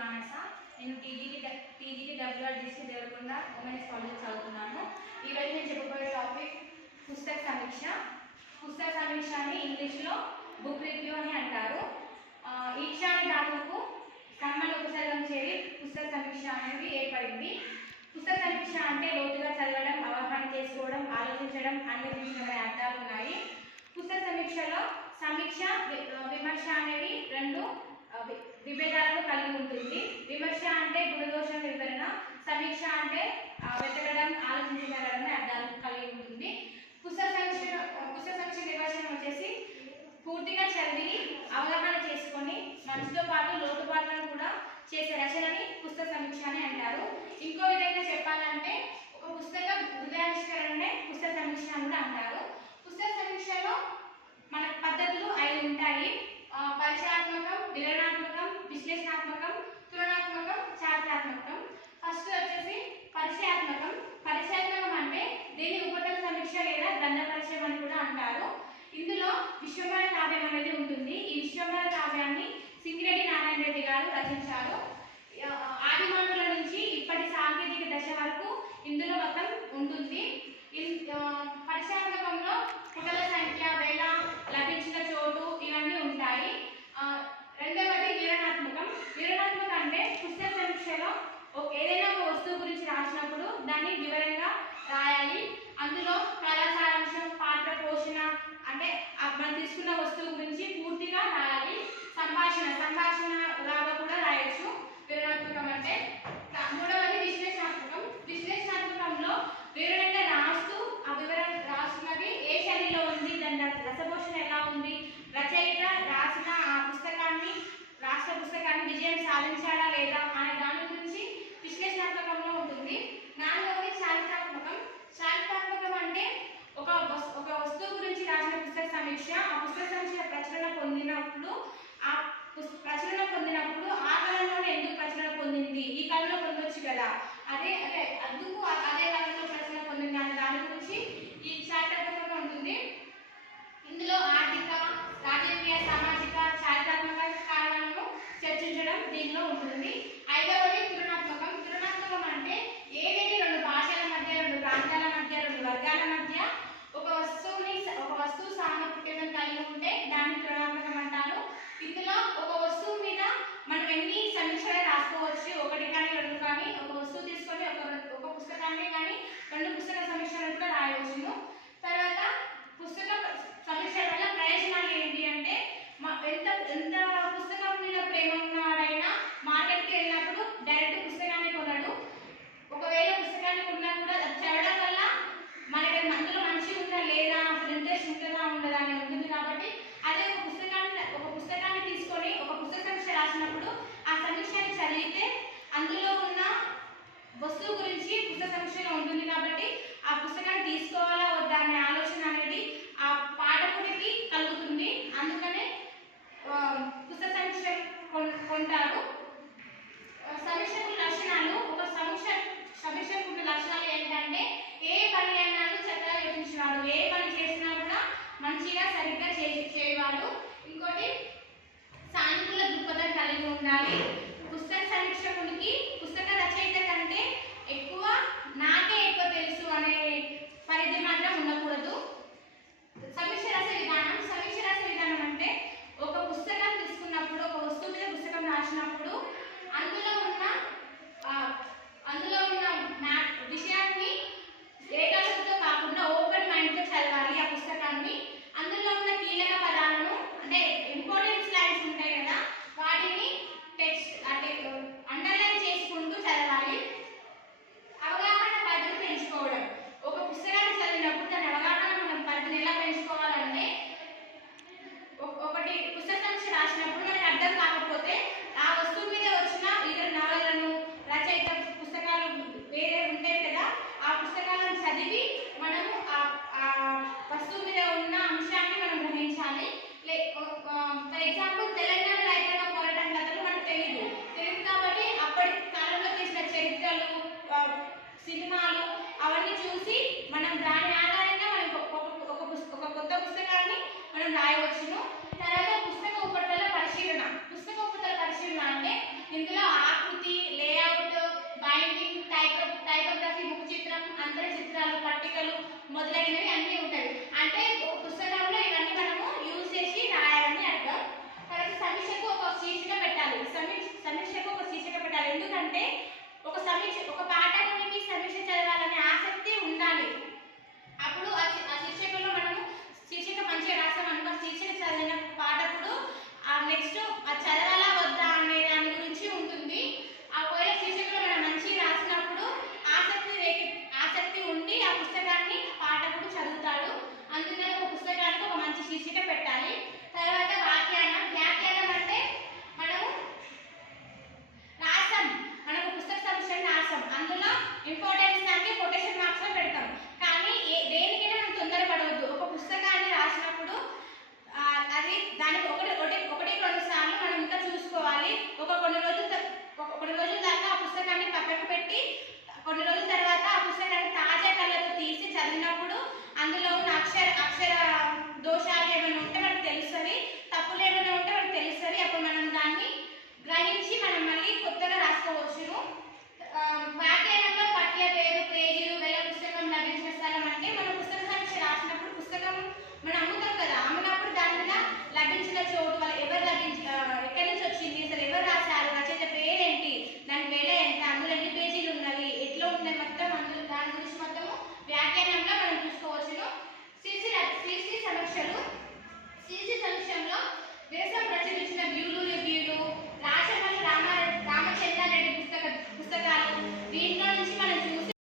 మానస నేను TGT TGT WRDC Devarakonda women's college చదువుతున్నాను. ఈరోజు నేను చెప్పబోయే టాపిక్ పుస్తక సమీక్ష. పుస్తక సమీక్ష అని ఇంగ్లీష్లో బుక్ రివ్యూ అని అంటారు. ఈక్ష అనే దాదాపు కర్మలు ఉపసర్గం చేరి పుస్తక సమీక్ష అనేది ఏర్పడింది. పుస్తక సమీక్ష అంటే లోతుగా చదవడం అవగాహన చేసుకోవడం ఆలోచించడం అన్వేషించడం అనే అర్థాలు ఉన్నాయి. పుస్తక సమీక్షలో సమీక్ష విమర్శ అనేవి రెండు విభేదాలను కలిగి ఉంటుంది. విమర్శ అంటే గుణదోషం వివరణ సమీక్ష అంటే వెతకడం ఆలోచించగలడం అర్థాలు కలిగి ఉంటుంది. అంటారు. ఇందులో విశ్వంబర కావ్యం అనేది ఉంటుంది. ఈ విశ్వభర కావ్యాన్ని సింగిరెడ్డి నారాయణ రెడ్డి గారు రచించారు. ఆదిమానుల నుంచి ఇప్పటి సాంకేతిక దశ వరకు ఇందులో మొత్తం ఉంటుంది. పరిశాత్మకంలో పుటల సంఖ్య వేళ లభించిన చోటు ఇవన్నీ ఉంటాయి. రెండవది వివరణాత్మకం. వివరణాత్మకం అంటే పుస్తక సమీక్షలో ఏదైనా ఒక వస్తువు గురించి రాసినప్పుడు దాన్ని వివరంగా రాయాలి. అందులో కళాసారాంశం పాత్ర పోషణ అంటే మనం తీసుకున్న వస్తువు గురించి finale